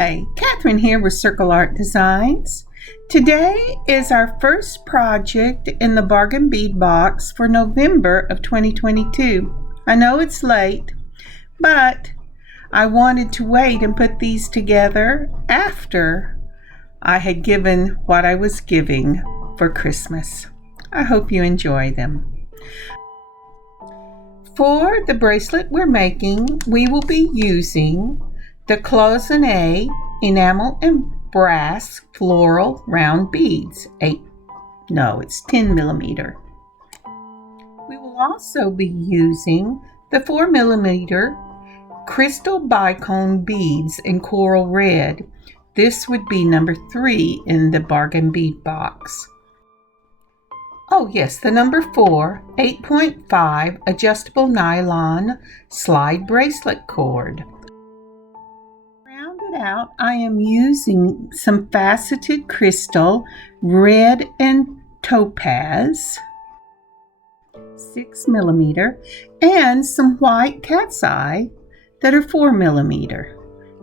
Hi, Catherine here with Circle Art Designs. Today is our first project in the Bargain Bead Box for November of 2022. I know it's late, but I wanted to wait and put these together after I had given what I was giving for Christmas. I hope you enjoy them. For the bracelet we're making, we will be using the Cloisonne enamel and brass floral round beads. 10 millimeter. We will also be using the 4 millimeter crystal bicone beads in coral red. This would be number 3 in the Bargain Bead Box. Oh yes, the number 4, 8.5 adjustable nylon slide bracelet cord. Round it out, I am using some faceted crystal, red and topaz, 6 millimeter, and some white cat's eye that are 4 millimeter.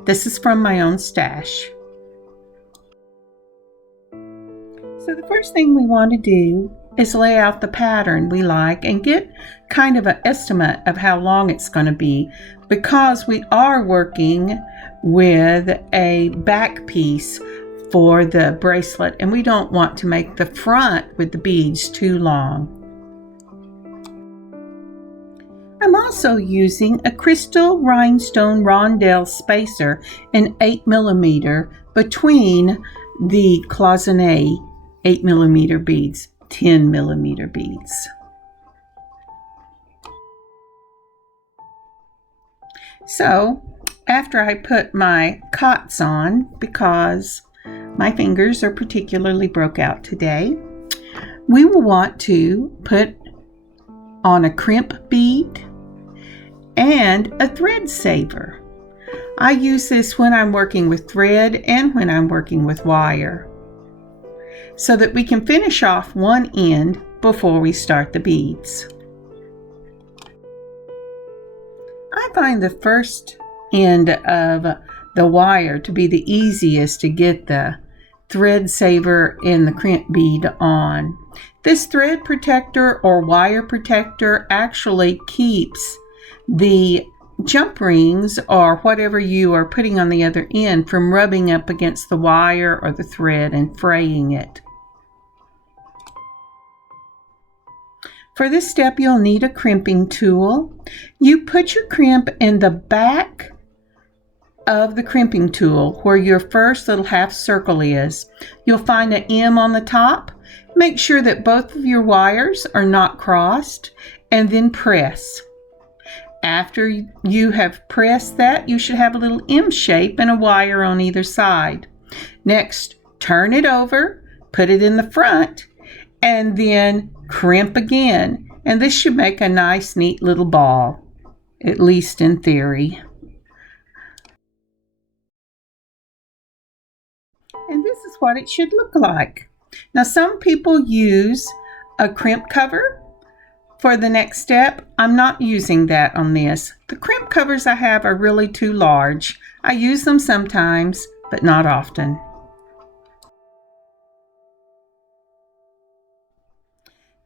This is from my own stash. So the first thing we want to do is lay out the pattern we like and get kind of an estimate of how long it's going to be, because we are working with a back piece for the bracelet and we don't want to make the front with the beads too long. I'm also using a crystal rhinestone rondelle spacer in 8 millimeter between the Cloisonne 8 millimeter beads, 10 millimeter beads. So after I put my cots on, because my fingers are particularly broke out today, we will want to put on a crimp bead and a thread saver. I use this when I'm working with thread and when I'm working with wire, so that we can finish off one end before we start the beads. I find the first end of the wire to be the easiest to get the thread saver and the crimp bead on. This thread protector or wire protector actually keeps the jump rings or whatever you are putting on the other end from rubbing up against the wire or the thread and fraying it. For this step, you'll need a crimping tool. You put your crimp in the back of the crimping tool where your first little half circle is. You'll find an M on the top. Make sure that both of your wires are not crossed, and then press. After you have pressed that, you should have a little M shape and a wire on either side. Next, turn it over, put it in the front, and then crimp again, and this should make a nice neat little ball, at least in theory. And this is what it should look like. Now some people use a crimp cover for the next step. I'm not using that on this. The crimp covers I have are really too large. I use them sometimes, but not often.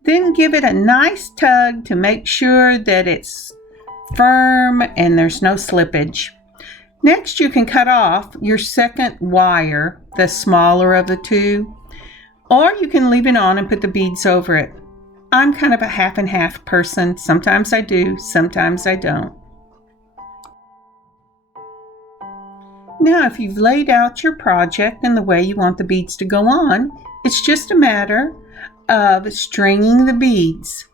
Then give it a nice tug to make sure that it's firm and there's no slippage. Next, you can cut off your second wire, the smaller of the two, or you can leave it on and put the beads over it. I'm kind of a half and half person. Sometimes I do, sometimes I don't. Now, if you've laid out your project and the way you want the beads to go on, it's just a matter of stringing the beads.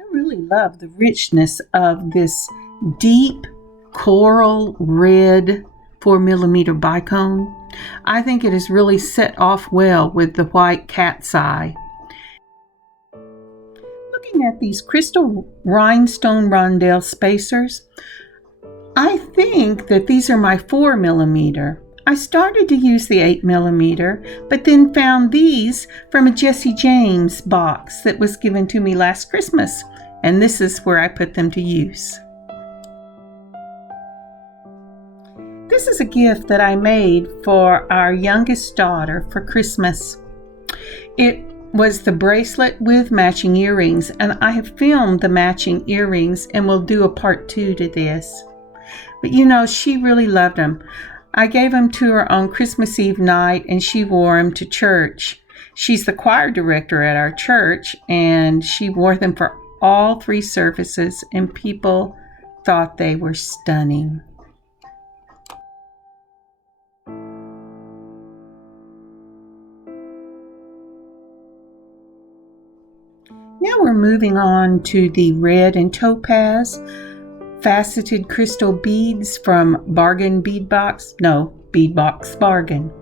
I really love the richness of this deep coral red 4 millimeter bicone. I think it is really set off well with the white cat's eye. Looking at these crystal rhinestone rondelle spacers, I think that these are my 4 millimeter. I started to use the 8 millimeter, but then found these from a Jessie James box that was given to me last Christmas, and this is where I put them to use. This is a gift that I made for our youngest daughter for Christmas. It was the bracelet with matching earrings, and I have filmed the matching earrings and will do a part 2 to this. But you know, she really loved them. I gave them to her on Christmas Eve night and she wore them to church. She's the choir director at our church and she wore them for all 3 services and people thought they were stunning. Now we're moving on to the red and topaz faceted crystal beads from Bargain Bead Box. No, Bead Box Bargain.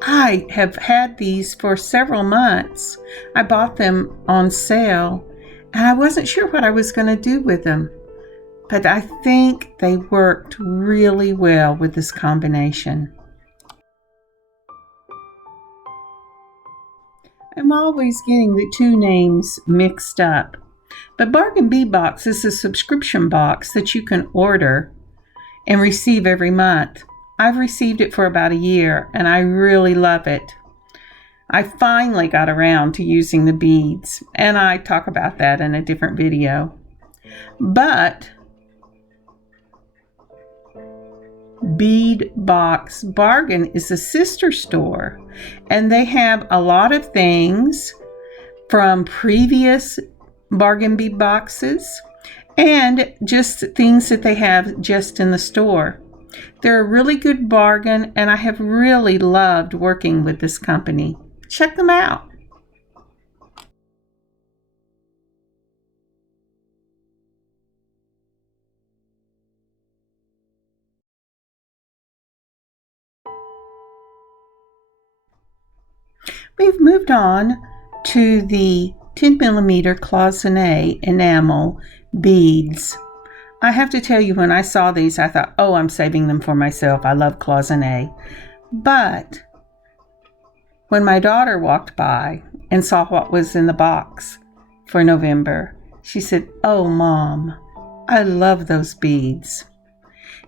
I have had these for several months. I bought them on sale and I wasn't sure what I was going to do with them. But I think they worked really well with this combination. I'm always getting the 2 names mixed up. But Bargain Bead Box is a subscription box that you can order and receive every month. I've received it for about a year and I really love it. I finally got around to using the beads and I talk about that in a different video. But Bead Box Bargain is a sister store and they have a lot of things from previous bargain bead boxes and just things that they have just in the store. They're a really good bargain and I have really loved working with this company. Check them out. We've moved on to the 10mm Cloisonne enamel beads. I have to tell you, when I saw these, I thought, oh, I'm saving them for myself. I love Cloisonne. But when my daughter walked by and saw what was in the box for November, she said, oh, Mom, I love those beads.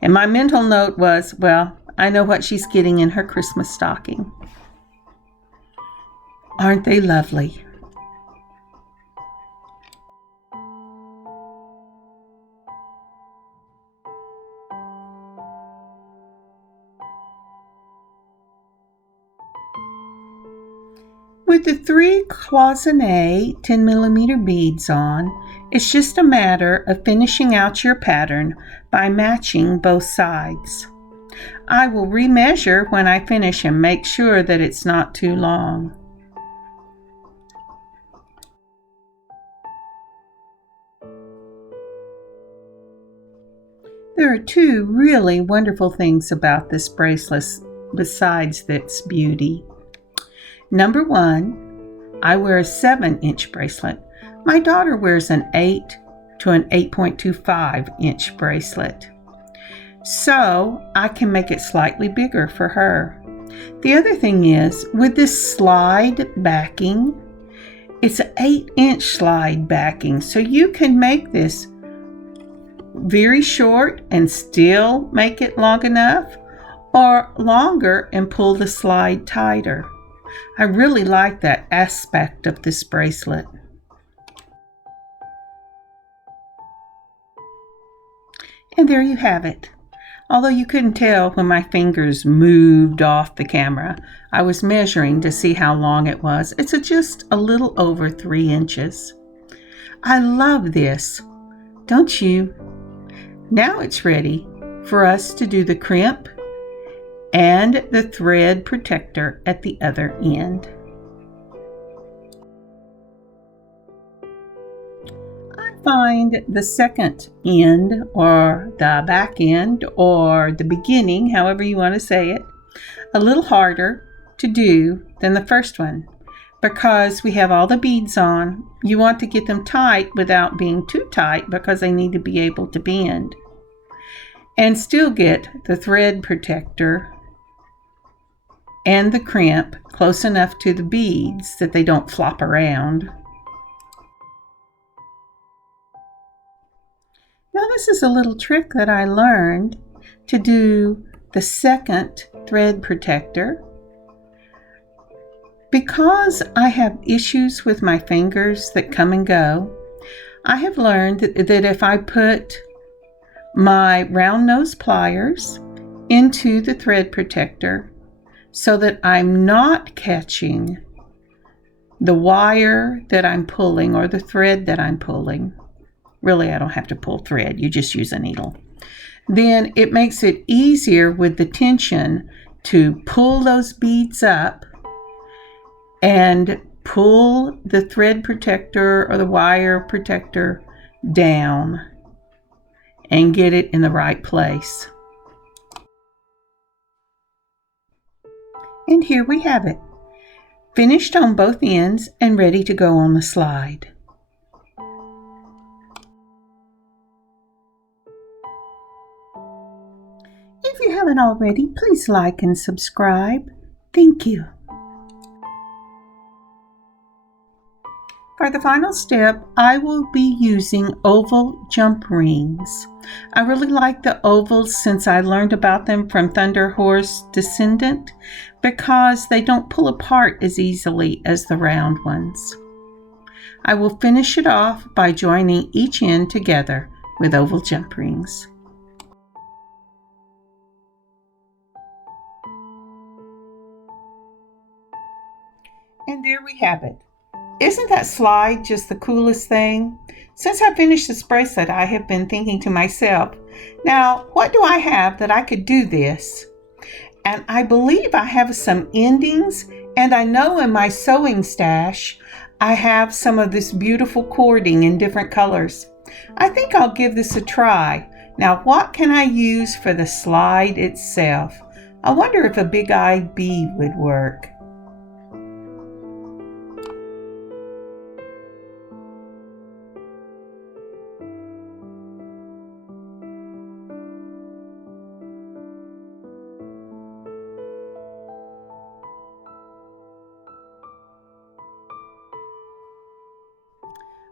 And my mental note was, well, I know what she's getting in her Christmas stocking. Aren't they lovely? With the 3 Cloisonne 10mm beads on, it's just a matter of finishing out your pattern by matching both sides. I will remeasure when I finish and make sure that it's not too long. There are 2 really wonderful things about this bracelet besides its beauty. Number 1, I wear a 7-inch bracelet. My daughter wears an 8 to an 8.25-inch bracelet. So I can make it slightly bigger for her. The other thing is, with this slide backing, it's an 8-inch slide backing, so you can make this very short and still make it long enough, or longer and pull the slide tighter. I really like that aspect of this bracelet. And there you have it. Although you couldn't tell when my fingers moved off the camera, I was measuring to see how long it was. It's just a little over 3 inches. I love this, don't you? Now it's ready for us to do the crimp and the thread protector at the other end. I find the second end, or the back end, or the beginning, however you want to say it, a little harder to do than the first one because we have all the beads on. You want to get them tight without being too tight because they need to be able to bend, and still get the thread protector and the crimp close enough to the beads that they don't flop around. Now this is a little trick that I learned to do the second thread protector. Because I have issues with my fingers that come and go, I have learned that if I put my round nose pliers into the thread protector so that I'm not catching the wire that I'm pulling or the thread that I'm pulling, really I don't have to pull thread, you just use a needle, then it makes it easier with the tension to pull those beads up and pull the thread protector or the wire protector down and get it in the right place. And here we have it, finished on both ends and ready to go on the slide. If you haven't already, please like and subscribe. Thank you. For the final step, I will be using oval jump rings. I really like the ovals since I learned about them from Thunder Horse Descendant because they don't pull apart as easily as the round ones. I will finish it off by joining each end together with oval jump rings. And there we have it. Isn't that slide just the coolest thing? Since I finished this bracelet, I have been thinking to myself, now what do I have that I could do this? And I believe I have some endings, and I know in my sewing stash, I have some of this beautiful cording in different colors. I think I'll give this a try. Now what can I use for the slide itself? I wonder if a big-eyed bead would work.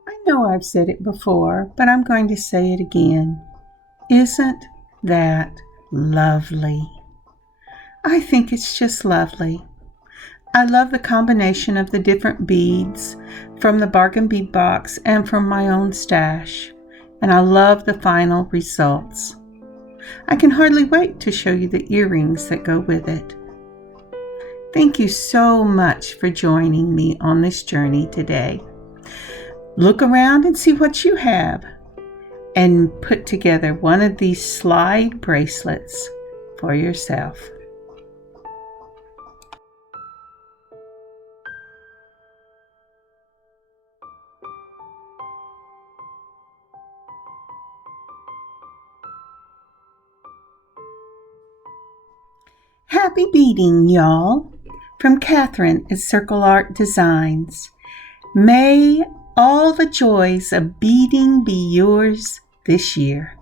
I know I've said it before, but I'm going to say it again. Isn't that lovely? I think it's just lovely. I love the combination of the different beads from the Bargain Bead Box and from my own stash, and I love the final results. I can hardly wait to show you the earrings that go with it. Thank you so much for joining me on this journey today. Look around and see what you have and put together one of these slide bracelets for yourself. Happy beading, y'all, from Catherine at Circle Art Designs. May all the joys of beading be yours this year.